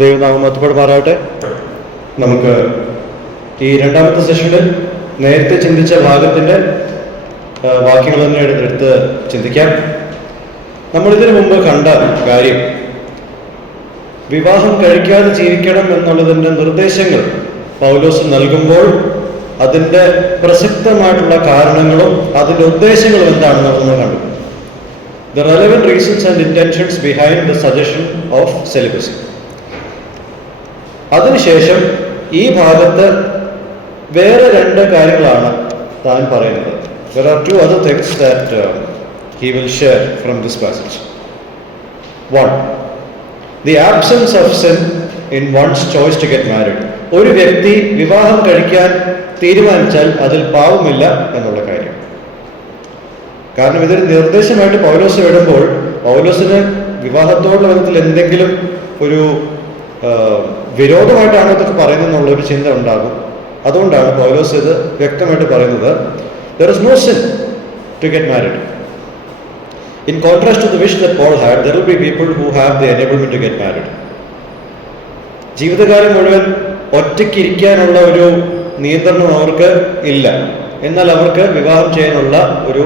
ദൈവനാമം മഹത്വപ്പെടുമാറാകട്ടെ. നമുക്ക് ഈ രണ്ടാമത്തെ സെഷനിൽ നേരത്തെ ചിന്തിച്ച ഭാഗത്തിൻ്റെ വാക്യങ്ങൾ തന്നെ എടുത്ത് ചിന്തിക്കാം. നമ്മളിതിനു മുമ്പ് കണ്ട കാര്യം, വിവാഹം കഴിക്കാതെ ജീവിക്കണം എന്നുള്ളതിൻ്റെ നിർദ്ദേശങ്ങൾ പൗലോസ് നൽകുമ്പോൾ അതിൻ്റെ പ്രസക്തമായിട്ടുള്ള കാരണങ്ങളും അതിൻ്റെ ഉദ്ദേശങ്ങളും എന്താണെന്ന് നമ്മൾ കണ്ടു. The relevant reasons and intentions behind the suggestion of celibacy. അതിനുശേഷം ഈ ഭാഗത്ത് വേറെ രണ്ട് കാര്യങ്ങളാണ് താൻ പറയുന്നത്. There are two other things that he will share from this passage. One, the absence of sin in one's choice to get married. ഒരു വ്യക്തി വിവാഹം കഴിക്കാൻ തീരുമാനിച്ചാൽ അതിൽ പാവമില്ല എന്നുള്ള കാര്യം. കാരണം ഇതൊരു നിർദ്ദേശമായിട്ട് പൗലോസ് വിടുമ്പോൾ പൗലോസിന് വിവാഹത്തോടുള്ള ബന്ധത്തിൽ എന്തെങ്കിലും ഒരു വിരോധമായിട്ടാണ് ഇതൊക്കെ പറയുന്നതെന്നുള്ളൊരു ചിന്ത ഉണ്ടാകും. അതുകൊണ്ടാണ് പൗലോസ് ഇത് വ്യക്തമായിട്ട് പറയുന്നത്. There is no sin to get married. In contrast to the wish that Paul had, there will be people who have the enablement to get married. ജീവിതകാലം മുഴുവൻ ഒറ്റയ്ക്കിരിക്കാനുള്ള ഒരു നിയന്ത്രണം അവർക്ക് ഇല്ല, എന്നാൽ അവർക്ക് വിവാഹം ചെയ്യാനുള്ള ഒരു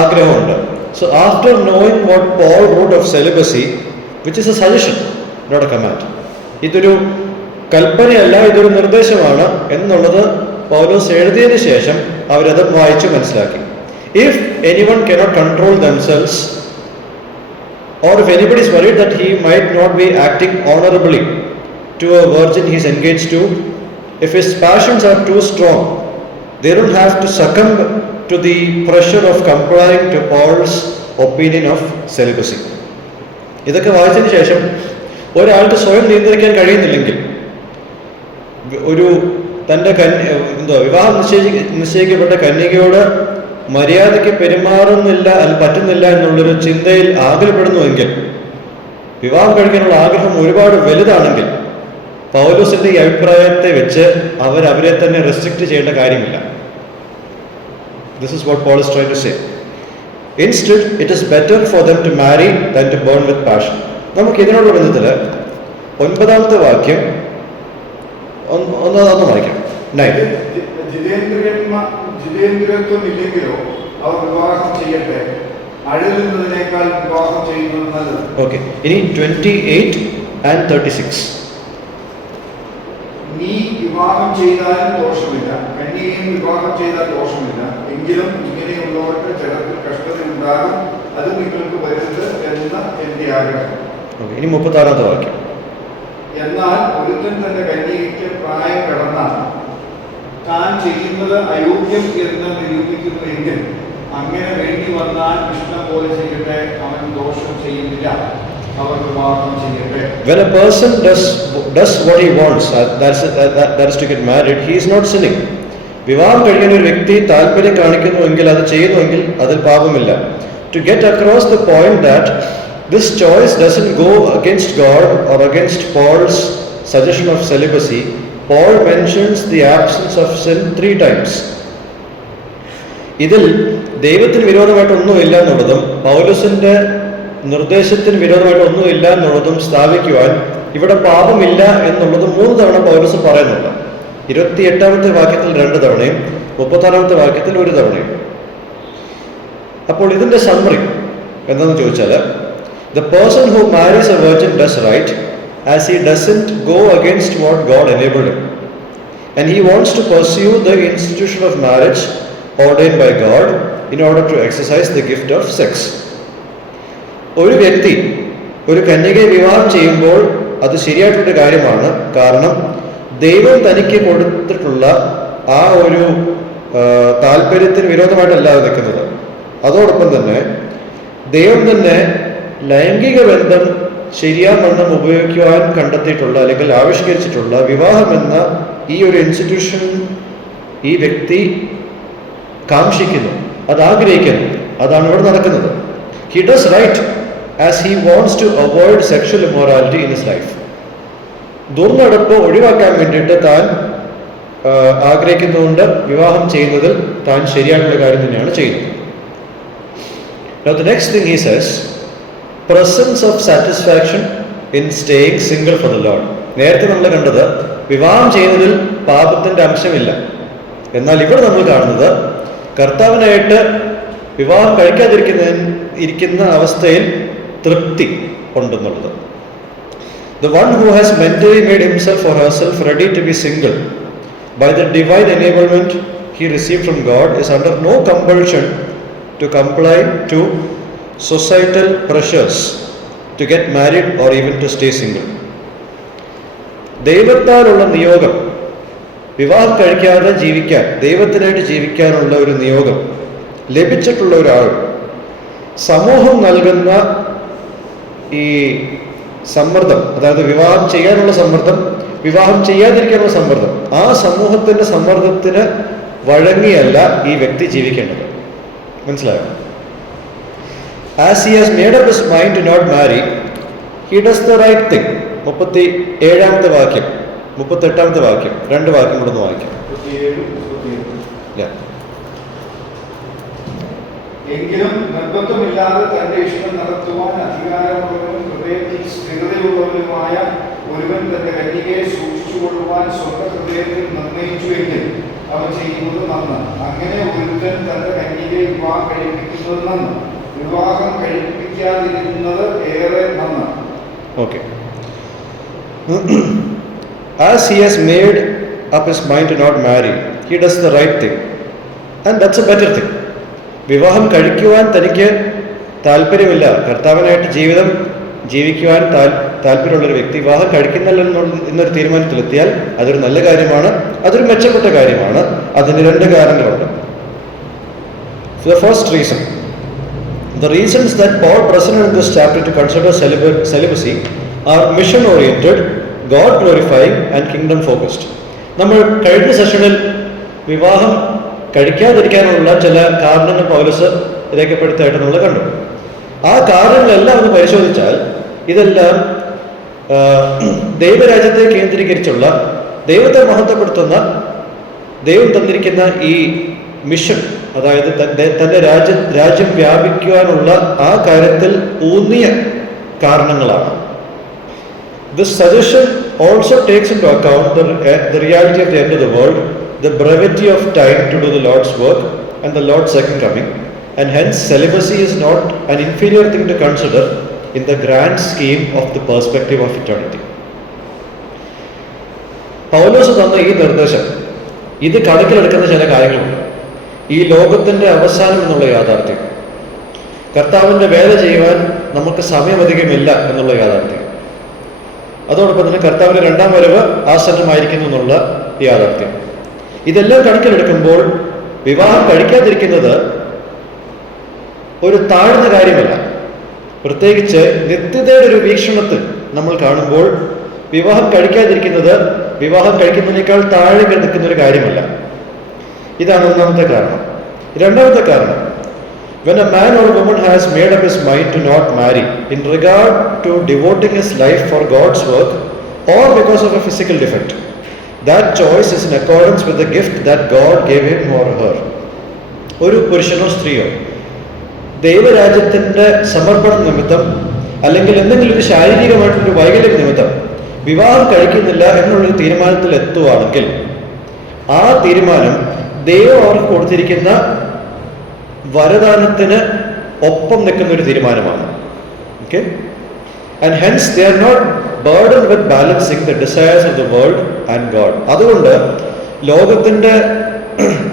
ആഗ്രഹമുണ്ട്. So after knowing what Paul wrote of celibacy, which is a suggestion, not a command, ഇതൊരു കൽപ്പനയല്ല, ഇതൊരു നിർദ്ദേശമാണ് എന്നുള്ളത് പൗലോസ് എഴുതിയതിനു ശേഷം അവരത് വായിച്ചു മനസ്സിലാക്കി. If anyone cannot control themselves, or if anybody is worried that he might not be acting honorably to a virgin he is engaged to, if his passions are too strong, they don't have to succumb to the pressure of complying to Paul's opinion of celibacy. ഇതൊക്കെ വായിച്ചതിന് ശേഷം ഒരാൾക്ക് സ്വയം നിയന്ത്രിക്കാൻ കഴിയുന്നില്ലെങ്കിൽ, ഒരു തൻ്റെ വിവാഹം നിശ്ചയിക്കപ്പെട്ട കന്യകയോട് മര്യാദയ്ക്ക് പെരുമാറുന്നില്ല, അത് പറ്റുന്നില്ല എന്നുള്ളൊരു ചിന്തയിൽ ആകുലപ്പെടുന്നുവെങ്കിൽ, വിവാഹം കഴിക്കാനുള്ള ആഗ്രഹം ഒരുപാട് വലുതാണെങ്കിൽ, പൗലോസിന്റെ ഈ അഭിപ്രായത്തെ വെച്ച് അവരെ തന്നെ റെസ്ട്രിക്റ്റ് ചെയ്യേണ്ട കാര്യമില്ല. This is what Paul is trying to say. Instead, it is better for them to marry than to burn with passion. നമുക്ക് ഇതിനുള്ള ബന്ധത്തിൽ 9ാമത്തെ വാക്യം ഒന്ന് വായിക്കാം. ജിതേന്ദ്രിയത്വം ഇല്ലെങ്കിലോ അവർ വിവാഹം ചെയ്യട്ടെ, അഴലുന്നതിനേക്കാൾ വിവാഹം ചെയ്യുന്നത് നല്ലത്. ഓക്കെ, ഇനി 28 and 36. നീ വിവാഹം ചെയ്താലും ദോഷമില്ല, കന്യകയും വിവാഹം ചെയ്താൽ ദോഷമില്ല, എങ്കിലും ഇങ്ങനെയുള്ളവർക്ക് ചിലർക്ക് കഷ്ടത ഉണ്ടാകും, അത് നിങ്ങൾക്ക് വരുന്നത് എന്ന എന്റെ ആഗ്രഹം. ഇനി 36ാമത്തെ വാക്യം. എന്നാൽ ഒരുത്തൻ തന്റെ കന്യകയ്ക്ക് പ്രായം കടന്നാൽ താൻ ചെയ്യുന്നത് അയോഗ്യം എന്ന് നിരൂപിക്കുന്നു എങ്കിൽ അങ്ങനെ വേണ്ടി വന്നാൽ ഇഷ്ടം പോലെ ചെയ്യട്ടെ, അവൻ ദോഷം ചെയ്യുന്നില്ല, അവർ വിവാഹം ചെയ്യട്ടെ. When a person does what he wants, that is to get married, he is not sinning. വിവാഹം കഴിക്കുന്ന ഒരു വ്യക്തി താല്പര്യം കാണിക്കുന്നുവെങ്കിൽ, അത് ചെയ്യുന്നുവെങ്കിൽ അതിൽ പാപമില്ല. To get across the point that this choice doesn't go against God or against Paul's suggestion of celibacy, Paul mentions the absence of sin 3 times. ഇതിൽ ദൈവത്തിന് വിരോധമായിട്ടൊന്നുമില്ല എന്നുള്ളതും പൗലോസിന്റെ നിർദ്ദേശത്തിന് വിരോധമായിട്ടൊന്നുമില്ല എന്നുള്ളതും സ്ഥാപിക്കുവാൻ ഇവിടെ പാപമില്ല എന്നുള്ളതും 3 തവണ പൗലോസ് പറയുന്നുണ്ട്. 28ാമത്തെ വാക്യത്തിൽ 2 തവണയും 36ാമത്തെ വാക്യത്തിൽ 1 തവണയും. അപ്പോൾ ഇതിന്റെ സമ്മറി എന്താണെന്ന് ചോദിച്ചാൽ, the person who marries a virgin does right, as he doesn't go against what God enabled him, and he wants to pursue the institution of marriage ordained by God in order to exercise the gift of sex. ഒരു വ്യക്തി ഒരു കന്യകയെ വിവാഹം ചെയ്യുമ്പോൾ അത് ശരിയായിട്ടൊരു കാര്യമാണ്. കാരണം ദൈവം തനിക്ക് കൊടുത്തിട്ടുള്ള ആ ഒരു താല്പര്യത്തിന് വിരോധമായിട്ടല്ലാതെ നിൽക്കുന്നത്. അതോടൊപ്പം തന്നെ ദൈവം തന്നെ ലൈംഗിക ബന്ധം ശരിയാവണ്ണം ഉപയോഗിക്കുവാൻ കണ്ടെത്തിയിട്ടുള്ള അല്ലെങ്കിൽ ആവിഷ്കരിച്ചിട്ടുള്ള വിവാഹം എന്ന ഈ ഒരു ഇൻസ്റ്റിറ്റ്യൂഷൻ ഈ വ്യക്തി കാംക്ഷിക്കുന്നു, അത് ആഗ്രഹിക്കുന്നു. അതാണ് ഇവിടെ നടക്കുന്നത്. He does right as he wants to avoid sexual immorality in his life. ദുർനടപ്പ് ഒഴിവാക്കാൻ വേണ്ടിയിട്ട് താൻ ആഗ്രഹിക്കുന്നുകൊണ്ട് വിവാഹം ചെയ്യുന്നതിൽ താൻ ശരിയായിട്ടുള്ള കാര്യം തന്നെയാണ് ചെയ്യുന്നത്. Now the next thing he says, presence of satisfaction in staying single for the Lord. നേരത്തെ നമ്മൾ കണ്ടത് വിവാഹം ചെയ്യുന്നതിൽ പാപത്തിന്റെ അംശമില്ല. എന്നാൽ ഇവിടെ നമ്മൾ കാണുന്നത് കർത്താവിനായിട്ട് വിവാഹം കഴിക്കാതിരിക്കുന്ന അവസ്ഥയിൽ തൃപ്തി ഉണ്ടെന്നുള്ളത്. The one who has mentally made himself or herself ready to be single by the divine enablement he received from God is under no compulsion to comply to societal pressures to get married or even to stay single. ദൈവത്താലുള്ള നിയോഗം, വിവാഹം കഴിക്കാതെ ജീവിക്കാൻ, ദൈവത്തിനായിട്ട് ജീവിക്കാനുള്ള ഒരു നിയോഗം ലഭിച്ചിട്ടുള്ള ഒരാൾ സമൂഹം നൽകുന്ന ഈ സമ്മർദ്ദം, അതായത് വിവാഹം ചെയ്യാനുള്ള സമ്മർദ്ദം, വിവാഹം ചെയ്യാതിരിക്കാനുള്ള സമ്മർദ്ദം, ആ സമൂഹത്തിന്റെ സമ്മർദ്ദത്തിന് വഴങ്ങിയല്ല ഈ വ്യക്തി ജീവിക്കേണ്ടത്. മനസ്സിലായോ? As he has made up his mind to not marry, he does the right thing. 37ാമത്തെ വാക്യം, 38ാമത്തെ വാക്യം, 2 വാക്യം കൂടെ ഒന്ന് വായിക്കാം. എങ്കിലും നിർബന്ധമില്ലാതെ തന്റെ ഇഷ്ടം നടത്തുവാൻ അധികാരമുള്ളവനും ഹൃദയത്തിൽ സ്ഥിരതയുള്ളവനുമായ ഒരുവൻ തന്റെ കന്യകയെ സൂക്ഷിച്ചുകൊള്ളുവാൻ സ്വന്തം ഹൃദയത്തിൽ നിർണയിച്ചുവെങ്കിൽ അവ ചെയ്യുന്നത് നന്ന്. അങ്ങനെ ഒരുത്തൻ തന്റെ കന്യകയെ വിവാഹം കഴിപ്പിക്കുന്നത് നന്ന്, വിവാഹം കഴിപ്പിക്കാതിരിക്കുന്നത് ഏറെ നന്ന്. Okay. As he has made up his mind to not marry, he does the right thing, and that's a better thing. വിവാഹം കഴിക്കുവാൻ തനിക്ക് താല്പര്യമില്ല, കർത്താവിനായിട്ട് ജീവിക്കുവാൻ താല്പര്യമുള്ളൊരു വ്യക്തി വിവാഹം കഴിക്കുന്നില്ല എന്നൊരു തീരുമാനത്തിലെത്തിയാൽ അതൊരു നല്ല കാര്യമാണ്, അതൊരു മെച്ചപ്പെട്ട കാര്യമാണ്. അതിന് 2 കാരണങ്ങളുണ്ട്. The first reason, the reasons that Paul presented in this chapter to consider celibacy are mission oriented, God glorifying and kingdom focused. നമ്മൾ കഴിഞ്ഞ സെഷനിൽ വിവാഹം കഴിക്കാതിരിക്കാനുള്ള ചില കാരണങ്ങൾ പൗലോസ് രേഖപ്പെടുത്തിയായിട്ട് നമ്മൾ കണ്ടു. ആ കാരണങ്ങളെല്ലാം ഒന്ന് പരിശോധിച്ചാൽ ഇതെല്ലാം ദൈവരാജ്യത്തെ കേന്ദ്രീകരിച്ചുള്ള, ദൈവത്തെ മഹത്വപ്പെടുത്തുന്ന, ദൈവം തന്നിരിക്കുന്ന ഈ മിഷൻ, അതായത് തന്റെ രാജ്യം വ്യാപിക്കുവാനുള്ള ആ കാര്യത്തിൽ ഊന്നിയ കാരണങ്ങളാണ്. This suggestion also takes into account the reality of the end of the world, the brevity of time to do the Lord's work and the Lord's second coming, and hence celibacy is not an inferior thing to consider in the grand scheme of the perspective of eternity. പൗലോസ് തന്ന ഈ നിർദ്ദേശം, ഇത് കണക്കിലെടുക്കുന്ന ചില കാര്യങ്ങളുണ്ട്. ഈ ലോകത്തിന്റെ അവസാനം എന്നുള്ള യാഥാർത്ഥ്യം, കർത്താവിന്റെ വേല ചെയ്യുവാൻ നമുക്ക് സമയമധികമില്ല എന്നുള്ള യാഥാർത്ഥ്യം, അതോടൊപ്പം തന്നെ കർത്താവിന്റെ 2ാം വരവ് ആസന്നമായിരിക്കുന്നു എന്നുള്ള യാഥാർത്ഥ്യം, ഇതെല്ലാം കണക്കിലെടുക്കുമ്പോൾ വിവാഹം കഴിക്കാതിരിക്കുന്നത് ഒരു താഴ്ന്ന കാര്യമല്ല. പ്രത്യേകിച്ച് നിത്യതയുടെ ഒരു വീക്ഷണത്തിൽ നമ്മൾ കാണുമ്പോൾ വിവാഹം കഴിക്കാതിരിക്കുന്നത് വിവാഹം കഴിക്കുന്നതിനേക്കാൾ താഴെ നിൽക്കുന്ന ഒരു കാര്യമല്ല. ഇതാണ് ഒന്നാമത്തെ കാരണം. 2ാമത്തെ കാരണം, when a man or a woman has made up his mind to not marry in regard to devoting his life for God's work or because of a physical defect, that choice is in accordance with the gift that God gave him or her. ഒരു പുരുഷനോ സ്ത്രീയോ ദൈവരാജ്യത്തിന്റെ സമർപ്പണ നിമിത്തം അല്ലെങ്കിൽ എന്തെങ്കിലും ഒരു ശാരീരികമായിട്ടൊരു വൈകല്യം നിമിത്തം വിവാഹം കഴിക്കുന്നില്ല എന്നുള്ളൊരു തീരുമാനത്തിൽ എത്തുവാണെങ്കിൽ ആ തീരുമാനം ദൈവം അവർക്ക് കൊടുത്തിരിക്കുന്ന വരദാനത്തിന് ഒപ്പം നിൽക്കുന്ന ഒരു തീരുമാനമാണ്. Okay, and hence they are not burdened with balancing the desires of the world and God. അതുകൊണ്ട് ലോകത്തിന്റെ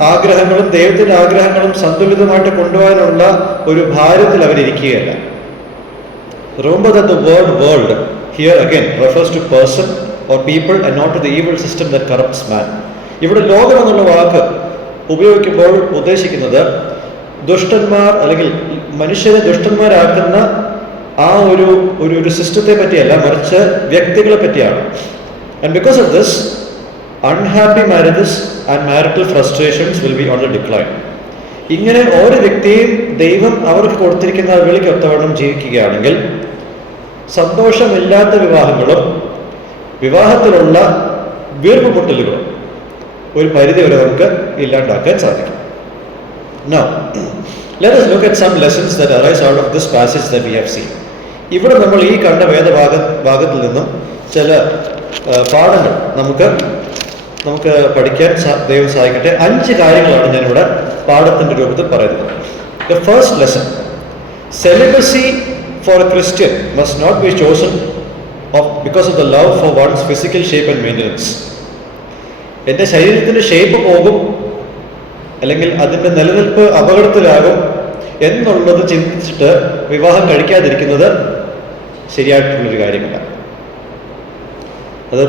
ആഗ്രഹങ്ങളും ദൈവത്തിന്റെ ആഗ്രഹങ്ങളും സന്തുലിതമായിട്ട് കൊണ്ടുപോകാനുള്ള ഒരു ഭാരത്തിൽ അവരിയ്ക്കുകയല്ല. Remember that the word world here again refers to person or people and not to the evil system that corrupts man. ഇവിടെ ലോകം എന്നുള്ള വാക്ക് ഉപയോഗിക്കുമ്പോൾ ഉദ്ദേശിക്കുന്നത് ദുഷ്ടന്മാർ അല്ലെങ്കിൽ മനുഷ്യരെ ദുഷ്ടന്മാരാക്കുന്ന ആ ഒരു സിസ്റ്റത്തെ പറ്റിയല്ല, മറിച്ച് വ്യക്തികളെ പറ്റിയാണ്. And because of this unhappy marriages and marital frustrations will be on the decline. ഇങ്ങനെ ഓരോ വ്യക്തിയും ദൈവം അവർക്ക് കൊടുത്തിരിക്കുന്ന വിളിക്ക് ഒത്തവണ്ണം ജീവിക്കുകയാണെങ്കിൽ സന്തോഷമില്ലാത്ത വിവാഹങ്ങളും വിവാഹത്തിലുള്ള വീർപ്പുമുട്ടലുകളും ഒരു പരിധി വരെ നമുക്ക് ഇല്ലാണ്ടാക്കാൻ സാധിക്കും. Now, let us look at some lessons that arise out of this passage that we have seen. ഇവിടെ നമ്മൾ ഈ കണ്ട ഭാഗത്തിൽ നിന്നും ചില പാഠങ്ങൾ നമുക്ക് പഠിക്കാൻ ദൈവം സഹായിക്കട്ടെ. 5 കാര്യങ്ങളാണ് ഞാനിവിടെ പാഠത്തിന്റെ രൂപത്തിൽ പറയുന്നത്. The first lesson: celibacy for a Christian must not be chosen because of the love for one's physical shape and maintenance. എൻ്റെ ശരീരത്തിൻ്റെ ഷേപ്പ് പോകും, അല്ലെങ്കിൽ അതിൻ്റെ നിലനിൽപ്പ് അപകടത്തിലാകും എന്നുള്ളത് ചിന്തിച്ചിട്ട് വിവാഹം കഴിക്കാതിരിക്കുന്നത് ശരിയായിട്ടുള്ളൊരു കാര്യമല്ല. അത്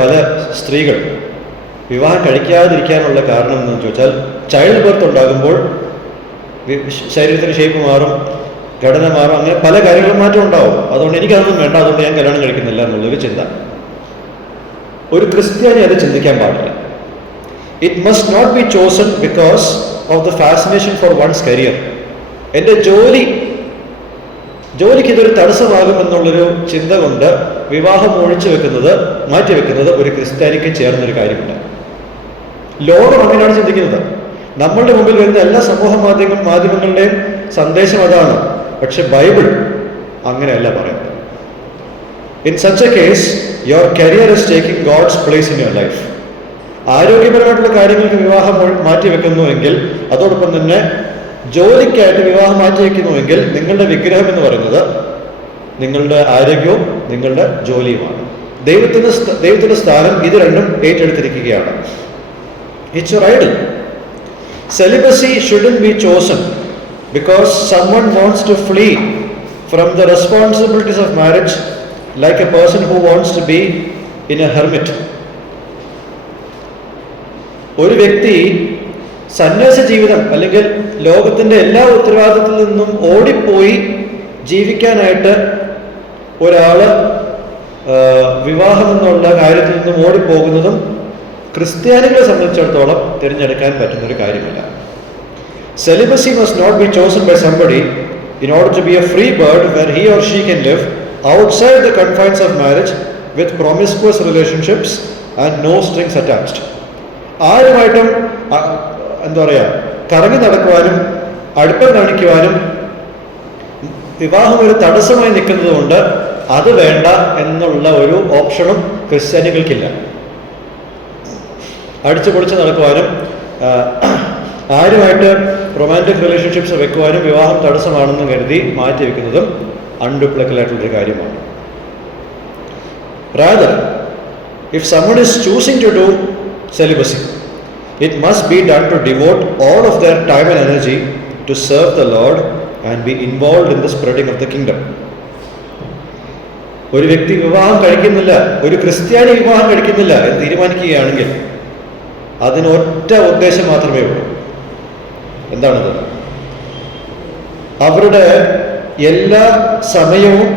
പല സ്ത്രീകൾ വിവാഹം കഴിക്കാതിരിക്കാനുള്ള കാരണം എന്ന് ചോദിച്ചാൽ, ചൈൽഡ് ബർത്ത് ഉണ്ടാകുമ്പോൾ ശരീരത്തിൻ്റെ ഷേപ്പ് മാറും, ഘടന മാറും, അങ്ങനെ പല കാര്യങ്ങളും മാറ്റം ഉണ്ടാവും. അതുകൊണ്ട് എനിക്കതൊന്നും വേണ്ട, അതുകൊണ്ട് ഞാൻ കല്യാണം കഴിക്കുന്നില്ല എന്നുള്ളൊരു ചിന്ത. ഒരു ക്രിസ്ത്യാനി അത് ചിന്തിക്കാൻ പാടില്ല. It must not be chosen because of the fascination for one's career. എൻ്റെ ജോലിക്ക് ഇതൊരു തടസ്സമാകുമെന്നുള്ളൊരു ചിന്ത കൊണ്ട് വിവാഹം മാറ്റിവെക്കുന്നത് ഒരു ക്രിസ്ത്യാനിക്ക് ചേർന്നൊരു കാര്യമില്ല. ലോകം അങ്ങനെയാണ് ചിന്തിക്കുന്നത്. നമ്മളുടെ മുമ്പിൽ വരുന്ന എല്ലാ സമൂഹ മാധ്യമങ്ങളുടെയും സന്ദേശം അതാണ്. പക്ഷെ ബൈബിൾ അങ്ങനെയല്ല പറയുന്നത്. In such a case your career is taking God's place in your life. ആരോഗ്യപരമായിട്ടുള്ള കാര്യങ്ങൾക്ക് വിവാഹം മാറ്റിവെക്കുന്നുവെങ്കിൽ, അതോടൊപ്പം തന്നെ ജോലിക്കായിട്ട് വിവാഹം മാറ്റിവെക്കുന്നുവെങ്കിൽ, നിങ്ങളുടെ വിഗ്രഹം എന്ന് പറയുന്നത് നിങ്ങളുടെ ആരോഗ്യവും നിങ്ങളുടെ ജോലിയുമാണ്. ദൈവത്തിന്റെ സ്ഥാനം ഇത് രണ്ടും ഏറ്റെടുത്തിരിക്കുകയാണ്. It's your idol. Celibacy shouldn't be chosen because someone wants to flee from the responsibilities of marriage, like a person who wants to be in a hermit. ഒരു വ്യക്തി സന്യാസ ജീവിതം അല്ലെങ്കിൽ ലോകത്തിന്റെ എല്ലാ ഉത്തരവാദിത്തത്തിൽ നിന്നും ഓടിപ്പോയി ജീവിക്കാനായിട്ട് ഒരാള് വിവാഹം എന്നുള്ള കാര്യത്തിൽ നിന്നും ഓടിപ്പോകുന്നതും ക്രിസ്ത്യാനികളെ സംബന്ധിച്ചിടത്തോളം തിരഞ്ഞെടുക്കാൻ പറ്റുന്നൊരു കാര്യമല്ല. Celibacy must not be chosen by somebody in order to be a free bird where he or she can live outside the confines of marriage with promiscuous relationships and no strings attached. ആരുമായിട്ടും കറങ്ങി നടക്കുവാനും അടുപ്പം കാണിക്കുവാനും വിവാഹം ഒരു തടസ്സമായി നിൽക്കുന്നത് കൊണ്ട് അത് വേണ്ട എന്നുള്ള ഒരു ഓപ്ഷനും ക്രിസ്ത്യാനികൾക്കില്ല. അടിച്ചു പൊളിച്ച് നടക്കുവാനും ആരുമായിട്ട് റൊമാൻറ്റിക് റിലേഷൻഷിപ്സ് വെക്കുവാനും വിവാഹം തടസ്സമാണെന്ന് കരുതി മാറ്റിവെക്കുന്നതും അൺഡ്യൂപ്ലിക്കലായിട്ടുള്ളൊരു കാര്യമാണ്. Rather, if someone is choosing to do celibacy, it must be done to devote all of their time and energy to serve the Lord and be involved in the spreading of the kingdom. ഒരു വ്യക്തി വിവാഹം കഴിക്കുന്നില്ല, ഒരു ക്രിസ്ത്യാനി വിവാഹം കഴിക്കുന്നില്ല എന്ന് തീരുമാനിക്കുകയാണെങ്കിൽ അതിന് ഒറ്റ ഉദ്ദേശം മാത്രമേ ഉള്ളൂ. എന്താണത്? അവരുടെ എല്ലാ സമയവും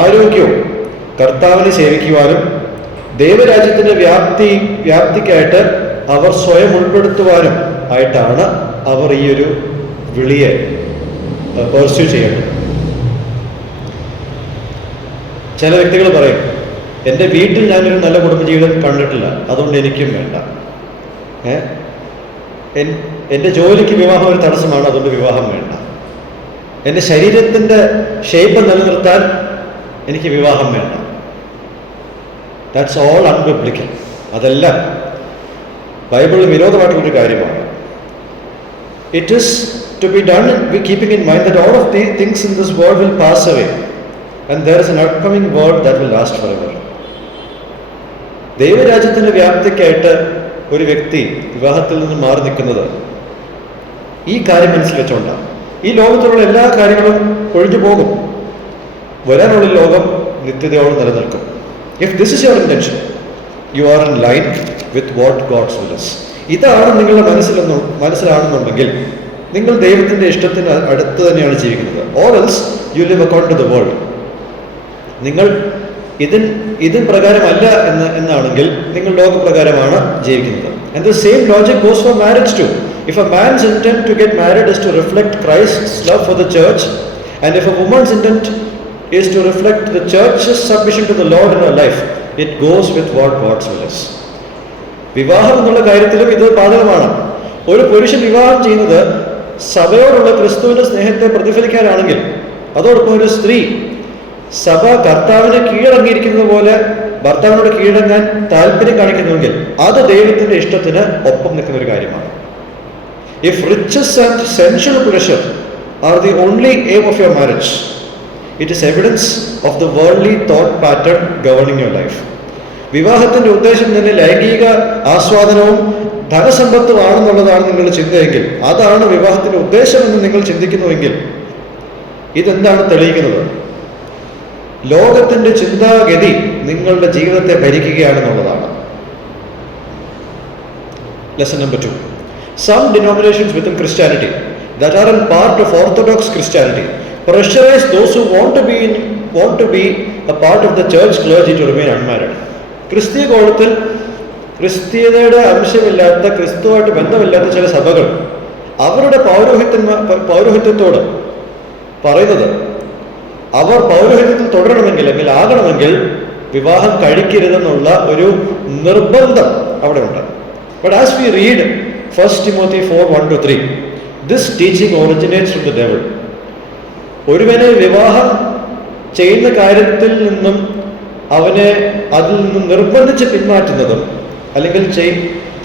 ആരോഗ്യവും കർത്താവിനെ സേവിക്കുവാനും ദൈവരാജ്യത്തിൻ്റെ വ്യാപ്തിക്കായിട്ട് അവർ സ്വയം ഉൾപ്പെടുത്തുവാനും ആയിട്ടാണ് അവർ ഈ ഒരു വിളിയെ പെർസ്യൂ ചെയ്യേണ്ടത്. ചില വ്യക്തികൾ പറയും, എൻ്റെ വീട്ടിൽ ഞാനൊരു നല്ല കുടുംബജീവിതം കണ്ടിട്ടില്ല, അതുകൊണ്ട് എനിക്കും വേണ്ട. എൻ്റെ ജോലിക്ക് വിവാഹം ഒരു തടസ്സമാണ്, അതുകൊണ്ട് വിവാഹം വേണ്ട. എൻ്റെ ശരീരത്തിൻ്റെ ഷേപ്പ് നിലനിർത്താൻ എനിക്ക് വിവാഹം വേണ്ട. That's all unbiblical. അതെല്ലാം ബൈബിളിൽ വിരോധമായിട്ടുള്ളൊരു കാര്യമാണ്. It is to be done keeping in mind that all of the things in this world will pass away and there is an upcoming world that will last forever. ദൈവരാജ്യത്തിൻ്റെ വ്യാപ്തിക്കായിട്ട് ഒരു വ്യക്തി വിവാഹത്തിൽ നിന്ന് മാറി നിൽക്കുന്നത് ഈ കാര്യം മനസ്സിൽ വെച്ചുകൊണ്ടാണ്. ഈ ലോകത്തിലുള്ള എല്ലാ കാര്യങ്ങളും ഒഴിഞ്ഞു പോകും, വരാനുള്ള ലോകം നിത്യതയോടെ നിലനിൽക്കും. If this is your intention, you are in line with what God's will is. ഇതാണ് നിങ്ങളുടെ മനസ്സിലാണെന്നുണ്ടെങ്കിൽ നിങ്ങൾ ദൈവത്തിൻ്റെ ഇഷ്ടത്തിന് അടുത്ത് തന്നെയാണ് ജീവിക്കുന്നത്. Or else you live according to the world. നിങ്ങൾ ഇതിൻ പ്രകാരമല്ല എന്നാണെങ്കിൽ നിങ്ങൾ ലോകപ്രകാരമാണ് ജീവിക്കുന്നത്. And the same logic goes for marriage too. If a man's intent to get married is to reflect Christ's love for the church, and if a woman's intent is to reflect the church's submission to the Lord in her life, it goes with what God's will is. വിവാഹം എന്നുള്ള കാര്യത്തിലും ഇത് ബാധകമാണ്. ഒരു പുരുഷൻ വിവാഹം ചെയ്യുന്നത് സഭയോടുള്ള ക്രിസ്തുവിന്റെ സ്നേഹത്തെ പ്രതിഫലിക്കാനാണെങ്കിൽ, അതോടൊപ്പം ഒരു സ്ത്രീ സഭ കർത്താവിന് കീഴടങ്ങിയിരിക്കുന്നത് പോലെ ഭർത്താവിനോട് കീഴടങ്ങാൻ താല്പര്യം കാണിക്കുന്നുവെങ്കിൽ അത് ദൈവത്തിന്റെ ഇഷ്ടത്തിന് ഒപ്പം നിൽക്കുന്ന ഒരു കാര്യമാണ്. If riches and സെൻഷ്വൽ pleasure are the only aim of your marriage, it is evidence of the worldly thought pattern governing your life. വിവാഹത്തിന്റെ ഉദ്ദേശം തന്നെ ലൈംഗിക ആസ്വാദനവും ധനസമ്പത്തും ആണെന്നുള്ളതാണ് നിങ്ങളുടെ ചിന്തയെങ്കിൽ, അതാണ് വിവാഹത്തിന്റെ ഉദ്ദേശമെന്ന് നിങ്ങൾ ചിന്തിക്കുന്നുവെങ്കിൽ, ഇതെന്താണ് തെളിയിക്കുന്നത്? ലോകത്തിന്റെ ചിന്താഗതി നിങ്ങളുടെ ജീവിതത്തെ ഭരിക്കുകയാണെന്നുള്ളതാണ്. Lesson number 2. Some denominations within Christianity that are in part of Orthodox Christianity pressurize those who want to be a part of the church clergy to remain unmarried. ക്രിസ്തീയ കോളത്തിൽ ക്രിസ്തീയതയുടെ അംശമില്ലാത്ത, ക്രിസ്തുവായിട്ട് ബന്ധമില്ലാത്ത ചില സഭകൾ അവരുടെ പൗരോഹിത്യത്തോട് പറയുന്നത് അവർ പൗരോഹിത്യത്തിൽ തുടരണമെങ്കിൽ അല്ലെങ്കിൽ ആകണമെങ്കിൽ വിവാഹം കഴിക്കരുതെന്നുള്ള ഒരു നിർബന്ധം അവിടെ ഉണ്ട്. But as we read 1 Timothy 4:1-3, this teaching originates from the devil. ഒരുവനെ വിവാഹം ചെയ്യുന്ന കാര്യത്തിൽ നിന്നും അവനെ അതിൽ നിന്നും നിർബന്ധിച്ച് പിന്മാറ്റുന്നതും അല്ലെങ്കിൽ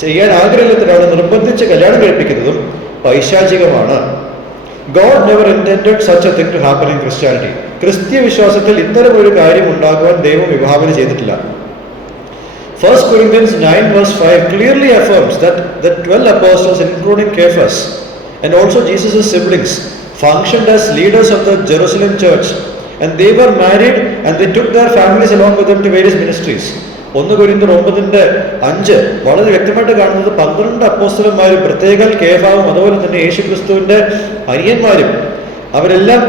ചെയ്യാൻ ആഗ്രഹത്തിലാണ് നിർബന്ധിച്ച് കല്യാണം കഴിപ്പിക്കുന്നതും പൈശാചികമാണ്. God never intended such a thing to happen in Christianity. ക്രിസ്തീയ വിശ്വാസത്തിൽ ഇത്തരം ഒരു കാര്യം ഉണ്ടാകുവാൻ ദൈവം വിഭാവന ചെയ്തിട്ടില്ല. 1 Corinthians 9:5 clearly affirms that the 12 apostles, including Cephas and also Jesus' siblings, functioned as leaders of the Jerusalem church, and they were married and they took their families along with them to various ministries. 1 Corinthians 9:5 വളരെ വ്യക്തമായിട്ട് കാണുന്നത് 12 അപ്പോസ്തലന്മാരും പ്രത്യേകം കേഫാവും അതുപോലെ തന്നെ യേശുക്രിസ്തുവിന്റെ അനിയന്മാരും അവരെല്ലാം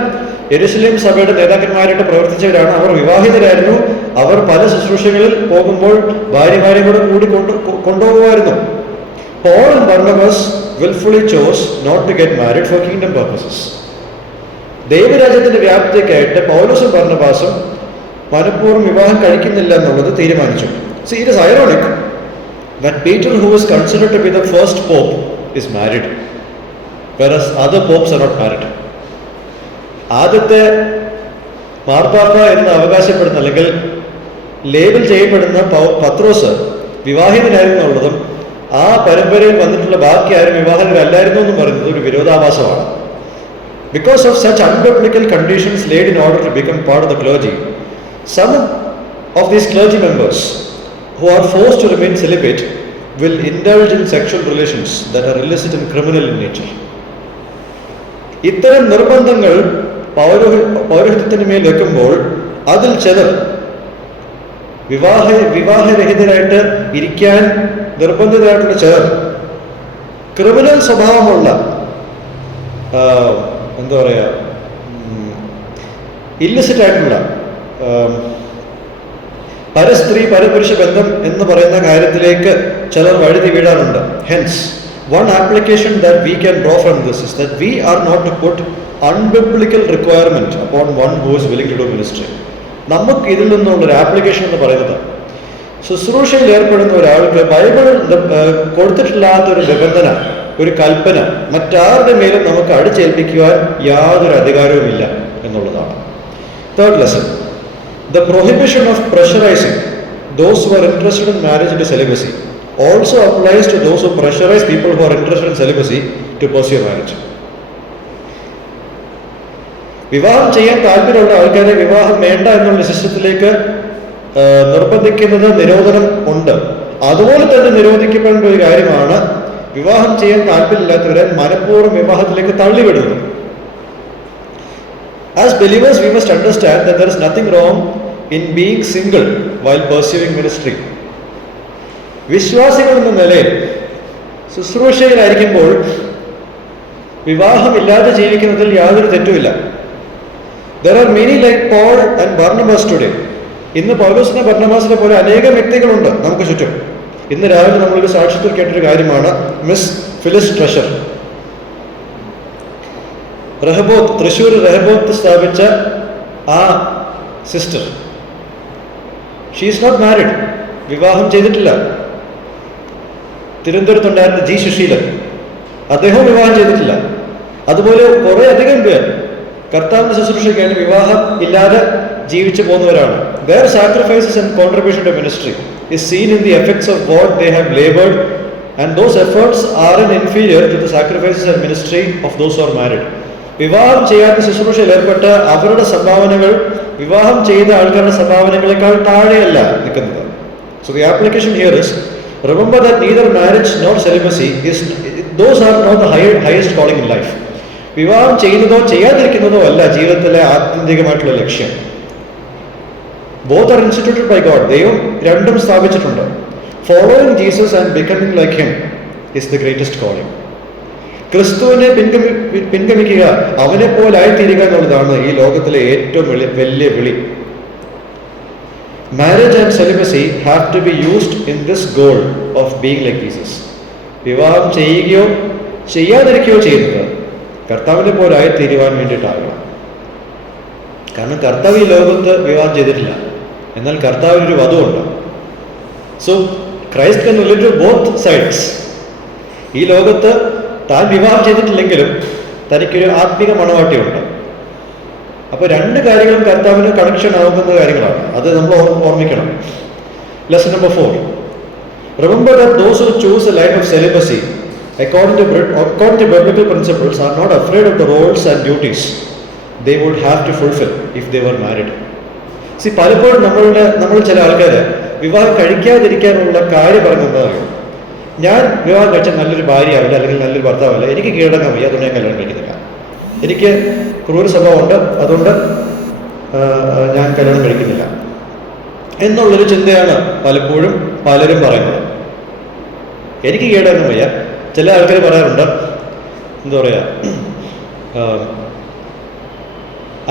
യെരുശലേം സഭയുടെ നേതാക്കന്മാരായിട്ട് പ്രവർത്തിച്ചവരാണ്. അവർ വിവാഹിതരായിരുന്നു. അവർ പല ശുശ്രൂഷകളിൽ പോകുമ്പോൾ ഭാര്യമാരെ കൂടി കൊണ്ടുപോകുമായിരുന്നു. Paul and Barnabas willfully chose not to get married for kingdom purposes. ദൈവരാജ്യത്തിന്റെ വ്യാപ്തിക്കായിട്ട് പൗലോസും ബർന്നബാസും മനഃപൂർവ്വം വിവാഹം കഴിക്കുന്നില്ല എന്നുള്ളത് തീരുമാനിച്ചു. See, it is ironic that Peter, who is considered to be the first pope, is married, whereas other popes are not married. ആദ്യത്തെ മാർപ്പാപ്പ എന്ന് അവകാശപ്പെടുന്ന അല്ലെങ്കിൽ ലേബൽ ചെയ്യപ്പെടുന്ന പത്രോസ് വിവാഹിതനായിരുന്നു എന്നുള്ളതും ആ പരമ്പരയിൽ വന്നിട്ടുള്ള ബാക്കി ആരും വിവാഹിതരല്ലായിരുന്നു എന്നും പറയുന്നത് ഒരു വിരോധാഭാസമാണ്. Because of such unbiblical conditions laid in order to become part of the clergy, some of these clergy members who are forced to remain celibate will indulge in sexual relations that are illicit and criminal in nature. ഇത്തരം നിർബന്ധങ്ങൾ പൗരോഹിത്യത്തിന് മേൽ വെക്കുമ്പോൾ അതിൽ ചിലർ വിവാഹരഹിതരായിട്ട് ഇരിക്കാൻ നിർബന്ധിതരായിട്ടുള്ള ചിലർ criminal സ്വഭാവമുള്ള എന്താ പറയുക ഇല്ലിസിറ്റ് ആയിട്ടുള്ള പരസ്ത്രീ പരപുരുഷ ബന്ധം എന്ന് പറയുന്ന കാര്യത്തിലേക്ക് ചിലർ വഴുതി വീഴാറുണ്ട്. Hence, one application that we can draw from this is that we are not to put unbiblical requirement upon one who is willing to do ministry. നമുക്ക് ഇതിൽ നിന്നുള്ളൊരു ആപ്ലിക്കേഷൻ എന്ന് പറയുന്നത് ശുശ്രൂഷയിൽ ഏർപ്പെടുന്ന ഒരാൾക്ക് ബൈബിൾ കൊടുത്തിട്ടില്ലാത്തൊരു നിബന്ധന, ഒരു കൽപ്പന മറ്റാരുടെ മേലും നമുക്ക് അടിച്ചേൽപ്പിക്കുവാൻ യാതൊരു അധികാരവുമില്ല എന്നുള്ളതാണ്. Third lesson, the prohibition of pressurizing those who are interested in marriage into celibacy also applies to those who pressurize people who are interested in celibacy to pursue marriage. വിവാഹം ചെയ്യാൻ താല്പര്യമുള്ള ആൾക്കാരെ വിവാഹം വേണ്ട എന്നുള്ള സിസ്റ്റത്തിലേക്ക് നിർബന്ധിക്കുന്നത് നിരോധനം ഉണ്ട്. അതുപോലെ തന്നെ നിരോധിക്കപ്പെടേണ്ട ഒരു കാര്യമാണ് വിവാഹം ചെയ്യാൻ താല്പര്യമില്ലാത്തവരെ മനഃപൂർവ്വം വിവാഹത്തിലേക്ക് തള്ളിവിടുന്നത്. As believers, we must understand that there is nothing wrong in being single while pursuing ministry. വിശ്വാസികൾ എന്ന നിലയിൽ ശുശ്രൂഷയിലായിരിക്കുമ്പോൾ വിവാഹമില്ലാതെ ജീവിക്കുന്നതിൽ യാതൊരു തെറ്റുമില്ല. There are many like Paul and Barnabas today. ഇന്ന് പൗലോസിനെ ബർന്നബാസിനെ പോലെ അനേകം വ്യക്തികളുണ്ട് നമുക്ക് ചുറ്റും. ഇന്ന് രാവിലെ നമ്മളൊരു സാക്ഷ്യത്തിൽ കേട്ടൊരു കാര്യമാണ് Miss Phyllis Treasure. Thrissur Rehoboth സ്ഥാപിച്ച ആ sister, she is not married, വിവാഹം ചെയ്തിട്ടില്ല. തിരുവനന്തപുരത്തുണ്ടായിരുന്ന ജി സുശീലൻ, അദ്ദേഹവും വിവാഹം ചെയ്തിട്ടില്ല. അതുപോലെ കുറെ അധികം പേർ കർത്താവിന്റെ ശുശ്രൂഷയ്ക്കാണ് വിവാഹം ഇല്ലാതെ ജീവിച്ചു പോകുന്നവരാണ്. Their sacrifices and contribution to ministry is seen in the effects of what they have labored, and those efforts aren't inferior to the sacrifices and ministry of those who are married. വിവാഹം ചെയ്യാത്ത ശുശ്രൂഷയിൽ ഏർപ്പെട്ട അവരുടെ സംഭാവനകൾ വിവാഹം ചെയ്ത ആൾക്കാരുടെ സംഭാവനകളെക്കാൾ താഴെയല്ല നിൽക്കുന്നത്. So the application here is, remember that neither marriage nor celibacy those are not the highest calling in life. വിവാഹം ചെയ്യുന്നതോ ചെയ്യാതിരിക്കുന്നതോ അല്ല ജീവിതത്തിലെ ആത്യന്തികമായിട്ടുള്ള ലക്ഷ്യം. Both are instituted by God. ദൈവം രണ്ടും സ്ഥാപിച്ചിട്ടുണ്ട്. Following Jesus and becoming like him is the greatest calling. ക്രിസ്തുവിനെ പിൻഗമിക്കുക, അവനെ പോലെ ആയിത്തീരുക എന്നുള്ളതാണ് ഈ ലോകത്തിലെ ഏറ്റവും വലിയ വിളി. Marriage and celibacy have to be used in this goal of being like Jesus. വിവാഹം ചെയ്യുകയോ ചെയ്യാതിരിക്കുകയോ ചെയ്യുന്നത് കർത്താവിനെ പോലെ ആയിത്തീരുവാൻ വേണ്ടിയിട്ടാകണം. കാരണം കർത്താവ് ഈ ലോകത്ത് വിവാഹം ചെയ്തിട്ടില്ല, എന്നാൽ കർത്താവിനൊരു വധുവുണ്ട്. So Christ can relate to both sides. ഈ ലോകത്ത് താൻ വിവാഹം ചെയ്തിട്ടില്ലെങ്കിലും തനിക്കൊരു ആത്മീക മണവാട്ടിയുണ്ട്. അപ്പോൾ രണ്ട് കാര്യങ്ങളും കർത്താവിന് കണക്ഷൻ ആവുന്ന കാര്യങ്ങളാണ്. അത് നമ്മൾ ഓർമ്മിക്കണം. Lesson number 4. Remember that those who choose a life of celibacy according to biblical principles are not afraid of the roles and duties they would have to fulfill if they were married. See, പലപ്പോഴും നമ്മൾ ചില ആൾക്കാർ വിവാഹം കഴിക്കാതിരിക്കാനുള്ള കാര്യം പറയുന്നതാണ്, ഞാൻ വിവാഹം കഴിച്ചാൽ നല്ലൊരു ഭാര്യയാവില്ല, അല്ലെങ്കിൽ നല്ലൊരു ഭർത്താവില്ല, എനിക്ക് കീഴടങ്ങാൻ വയ്യ, അതുകൊണ്ട് ഞാൻ കല്യാണം കഴിക്കുന്നില്ല, എനിക്ക് ക്രൂര സ്വഭാവമുണ്ട്, അതുകൊണ്ട് ഞാൻ കല്യാണം കഴിക്കുന്നില്ല എന്നുള്ളൊരു ചിന്തയാണ് പലപ്പോഴും പലരും പറയുന്നത്. എനിക്ക് കീഴടങ്ങാൻ വയ്യ. ചില ആൾക്കാർ പറയാറുണ്ട്, എന്താ പറയുക,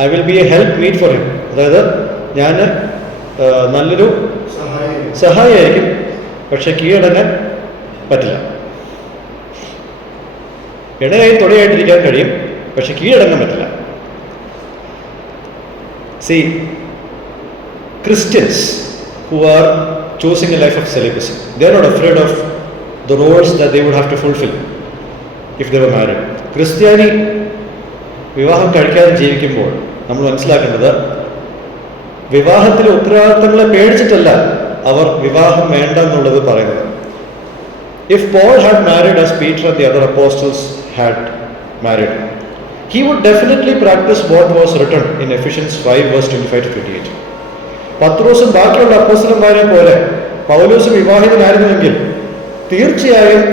I will be a help meet for him, അതായത് ഞാൻ നല്ലൊരു സഹായിയായിരിക്കും, പക്ഷെ കീഴടങ്ങാൻ പറ്റില്ല. ഇടയായി തൊടയായിട്ടിരിക്കാൻ കഴിയും, പക്ഷെ കീഴടങ്ങാൻ പറ്റില്ല. See, Christians who are choosing a life of celibacy, they are not afraid of the roles that they would have to fulfill if they were married. ക്രിസ്ത്യാനി വിവാഹം കഴിക്കാതെ ജീവിക്കുമ്പോൾ നമ്മൾ മനസ്സിലാക്കേണ്ടത്, വിവാഹത്തിലെ ഉത്തരവാദിത്തങ്ങളെ പേടിച്ചിട്ടല്ല അവർ വിവാഹം വേണ്ട എന്നുള്ളത് പറയുന്നത്. If Paul had married as Peter and the other apostles had married, he would definitely practice what was written in Ephesians 5 verse 25 to 28. പത്രോസും ബാക്കിയുള്ള അപ്പോസ്തലന്മാരെ പോലെ പൗലോസും വിവാഹിതനായിരുന്നുവെങ്കിൽ തീർച്ചയായും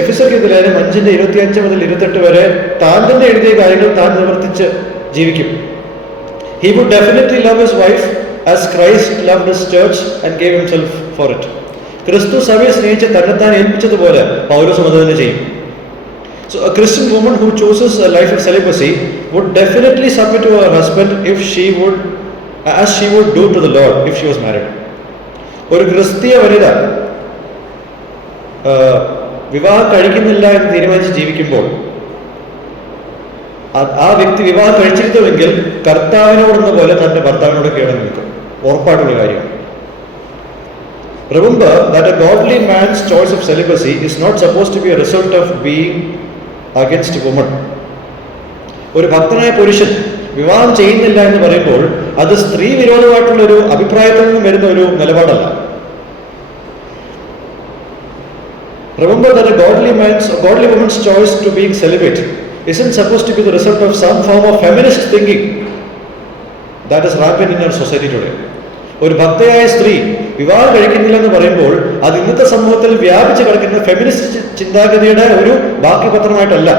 എഫെസ്യർക്കെതിരെ 5:25 മുതൽ 28 വരെ താൻ തന്നെ എഴുതിയ കാര്യങ്ങൾ താൻ നിവർത്തിച്ച് ജീവിക്കും. He would definitely love his wife as Christ loved his church and gave himself for it. ക്രിസ്തു സഭയെ സ്നേഹിച്ച് തന്നെത്താൻ ഏൽപ്പിച്ചതുപോലെ പൗലോസും അത് തന്നെ ചെയ്യും. So a Christian woman who chooses a life of celibacy would definitely submit to her husband as she would do to the Lord if she was married. ഒരു ക്രിസ്തീയ വനിത വിവാഹം കഴിക്കുന്നില്ല എന്ന് തീരുമാനിച്ച് ജീവിക്കുമ്പോൾ ആ വ്യക്തി വിവാഹം കഴിച്ചിരുന്നുവെങ്കിൽ കർത്താവിനോടെന്ന പോലെ തന്റെ ഭർത്താവിനോട് കീഴടങ്ങി നിൽക്കും. ഉറപ്പായിട്ടുള്ള കാര്യം. Remember that a godly man's choice of celibacy is not supposed to be a result of being against a woman. ഒരു ഭക്തനായ പുരുഷൻ വിവാഹം ചെയ്യുന്നില്ല എന്ന് പറയുമ്പോൾ അത് സ്ത്രീ വിരോധമായിട്ടുള്ള ഒരു അഭിപ്രായത്തിൽ നിന്നും വരുന്ന ഒരു നിലപാടല്ല. Remember that a godly woman's choice to being celibate isn't supposed to be the result of some form of feminist thinking that is rampant in our society today. ഒരു ഭക്തയായ സ്ത്രീ വിവാഹം കഴിക്കുന്നില്ല എന്ന് പറയുമ്പോൾ അത് ഇന്നത്തെ സമൂഹത്തിൽ വ്യാപിച്ചു കിടക്കുന്ന ഫെമിനിസ്റ്റ് ചിന്താഗതിയുടെ ഒരു ബാക്കി പത്രമായിട്ടല്ല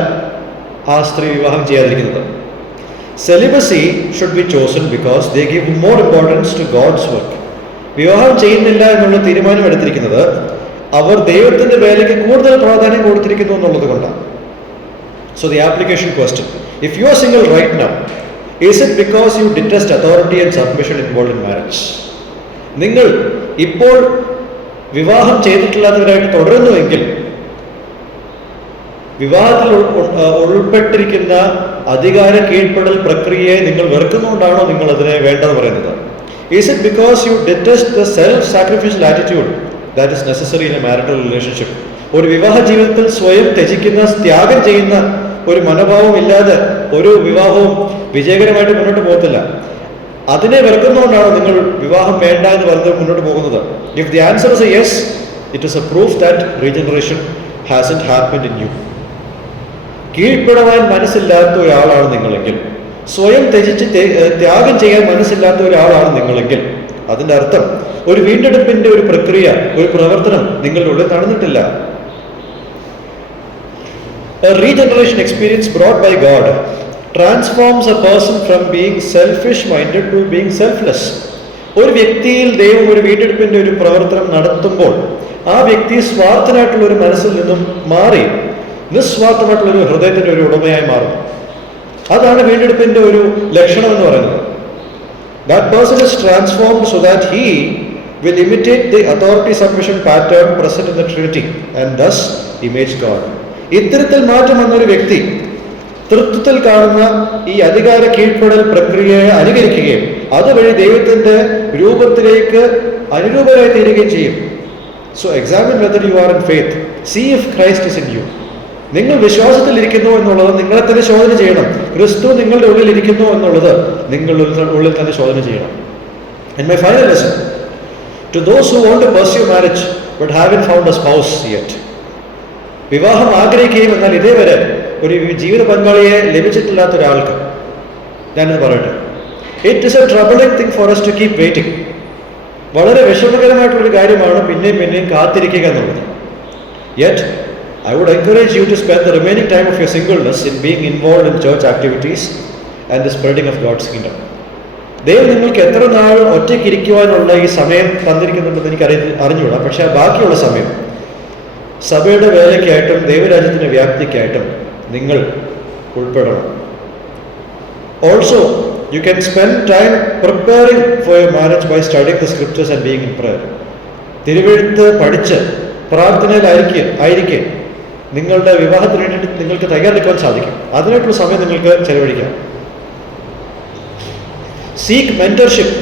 ആ സ്ത്രീ വിവാഹം ചെയ്യാതിരിക്കുന്നത്. Celibacy should be chosen because they give more importance to God's work. വിവാഹം ചെയ്യുന്നില്ല എന്നുള്ള തീരുമാനം എടുത്തിരിക്കുന്നത് അവർ ദൈവത്തിന്റെ വേലയ്ക്ക് കൂടുതൽ പ്രാധാന്യം കൊടുത്തിരിക്കുന്നു എന്നുള്ളത് കൊണ്ടാണ്. So the application question: if you are single right now, is it because you detest authority and submission involved in marriage? നിങ്ങൾ ഇപ്പോൾ വിവാഹം ചെയ്തിട്ടില്ലാത്തവരായിട്ട് തുടരുന്നുവെങ്കിൽ വിവാഹത്തിൽ ഉൾപ്പെട്ടിരിക്കുന്ന അധികാര കീഴ്പ്പെടൽ പ്രക്രിയയെ നിങ്ങൾ വെറുക്കുന്നതുകൊണ്ടാണോ നിങ്ങൾ അതിനെ വേണ്ടെന്ന് പറയുന്നത്? Is it because you detest the self-sacrificial attitude that is necessary in a marital relationship? ഒരു വിവാഹ ജീവിതത്തിൽ സ്വയം ത്യജിക്കുന്ന, ത്യാഗം ചെയ്യുന്ന ഒരു മനോഭാവം ഇല്ലാതെ ഒരു വിവാഹവും വിജയകരമായിട്ട് മുന്നോട്ട് പോകത്തില്ല. അതിനെ വെറുക്കുന്നതുകൊണ്ടാണോ നിങ്ങൾ വിവാഹം വേണ്ട എന്ന് പറഞ്ഞ് മുന്നോട്ട് പോകുന്നത്? If the answer is a yes, it is a proof that regeneration hasn't happened in you. കീഴ്പ്പെടുവാൻ മനസ്സില്ലാത്ത ഒരാളാണ് നിങ്ങളെങ്കിൽ, സ്വയം ത്യജിച്ച് ത്യാഗം ചെയ്യാൻ മനസ്സില്ലാത്ത ഒരാളാണ് നിങ്ങളെങ്കിൽ, അതിൻ്റെ അർത്ഥം ഒരു വീണ്ടെടുപ്പിന്റെ ഒരു പ്രക്രിയ, ഒരു പ്രവർത്തനം നിങ്ങളുടെ ഉള്ളിൽ നടന്നിട്ടില്ല. A regeneration experience brought by God transforms a person from being selfish minded to being selfless. ഒരു വ്യക്തിയിൽ ദൈവം ഒരു വീണ്ടെടുപ്പിന്റെ ഒരു പ്രവർത്തനം നടത്തുമ്പോൾ ആ വ്യക്തി സ്വാർത്ഥനായിട്ടുള്ള ഒരു മനസ്സിൽ നിന്നും മാറി നിസ്വാർത്ഥമായിട്ടുള്ള ഒരു ഹൃദയത്തിന്റെ ഒരു ഉടമയായി മാറുന്നു. അതാണ് വീണ്ടെടുപ്പിന്റെ ഒരു ലക്ഷണം എന്ന് പറയുന്നത്. That person is transformed so that he will imitate the authority submission pattern present in the Trinity and thus image God. ഇത്തരത്തിൽ മാറ്റം വന്നൊരു വ്യക്തി തൃത്വത്തിൽ കാണുന്ന ഈ അധികാര കീഴ്പ്പെടൽ പ്രക്രിയയെ അനുകരിക്കുകയും അതുവഴി ദൈവത്തിന്റെ രൂപത്തിലേക്ക് അനുരൂപരായി തീരുകയും ചെയ്യും. So examine whether you are in faith, see if Christ is in you. നിങ്ങൾ വിശ്വാസത്തിൽ ഇരിക്കുന്നു എന്നുള്ളത് നിങ്ങളെ തന്നെ ശോധന ചെയ്യണം. ക്രിസ്തു നിങ്ങളുടെ ഉള്ളിൽ ഇരിക്കുന്നു എന്നുള്ളത് നിങ്ങളുടെ ഉള്ളിൽ തന്നെ ശോധന ചെയ്യണം. And my final lesson to those who want to pursue marriage but haven't found a spouse yet. വിവാഹം ആഗ്രഹിക്കുകയും എന്നാൽ ഇതേവരെ ഒരു ജീവിത പങ്കാളിയെ ലഭിച്ചിട്ടില്ലാത്ത ഒരാൾക്ക് ഞാനിത് പറയട്ടെ, it is A troubling thing for us to keep waiting. വളരെ വിഷമകരമായിട്ടുള്ളൊരു കാര്യമാണ് പിന്നെയും കാത്തിരിക്കുക എന്നുള്ളത്. Yet I would encourage you to spend the remaining time of your singleness in being involved in church activities and the spreading of God's kingdom. ദൈവം നിങ്ങൾക്ക് എത്ര നാൾ ഒറ്റയ്ക്കിരിക്കുവാനുള്ള ഈ സമയം തന്നിരിക്കുന്നുണ്ടെന്ന് എനിക്ക് അറിഞ്ഞുകൂടാ. പക്ഷെ ബാക്കിയുള്ള സമയം സഭയുടെ വേലയ്ക്കായിട്ടും ദൈവരാജ്യത്തിൻ്റെ വ്യാപ്തിക്കായിട്ടും നിങ്ങൾ ഉൾപ്പെടണം. Also you can spend time preparing for your marriage by studying the scriptures and being in prayer. തിരുവെഴുത്ത് പഠിച്ച് പ്രാർത്ഥനയിലായിരിക്കെ നിങ്ങളുടെ വിവാഹത്തിന് വേണ്ടിയിട്ട് നിങ്ങൾക്ക് തയ്യാറെടുക്കാൻ സാധിക്കും. അതിനായിട്ടുള്ള സമയം നിങ്ങൾക്ക് ചെലവഴിക്കാം. Seek mentorship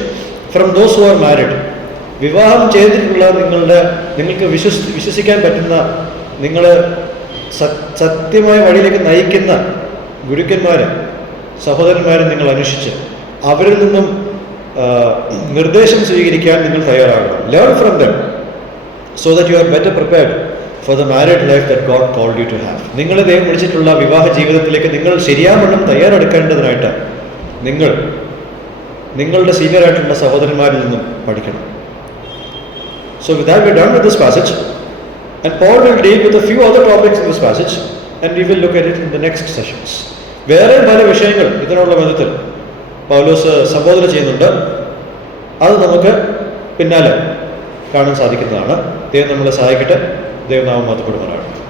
from those who are married. വിവാഹം ചെയ്തിട്ടുള്ള നിങ്ങൾക്ക് വിശ്വസിക്കാൻ പറ്റുന്ന, നിങ്ങൾ സത്യമായ വഴിയിലേക്ക് നയിക്കുന്ന ഗുരുക്കന്മാരും സഹോദരന്മാരും നിങ്ങൾ അന്വേഷിച്ച് അവരിൽ നിന്നും നിർദ്ദേശം സ്വീകരിക്കാൻ നിങ്ങൾ തയ്യാറാകണം. Learn from them so that you are better prepared for the married life that God called you to have. നിങ്ങളെ ദൈവം വിളിച്ചിട്ടുള്ള വിവാഹ ജീവിതത്തിലേക്ക് നിങ്ങൾ ശരിയാവണ്ണം തയ്യാറെടുക്കേണ്ടതിനായിട്ട് നിങ്ങൾ നിങ്ങളുടെ സീനിയറായിട്ടുള്ള സഹോദരന്മാരിൽ നിന്നും പഠിക്കണം. So with that we are done with this passage, and Paul will deal with a few other topics in this passage and we will look at it in the next sessions. വേറെ പല വിഷയങ്ങൾ ഇതിനുള്ള ബന്ധത്തിൽ പൗലോസ് സംബോധന ചെയ്യുന്നുണ്ട്. അത് നമുക്ക് പിന്നാലെ കാണാൻ സാധിക്കുന്നതാണ്. ദൈവം നമ്മളെ സഹായിക്കട്ടെ. ദൈവനാമം മഹത്വപ്പെടുമാറാകട്ടെ.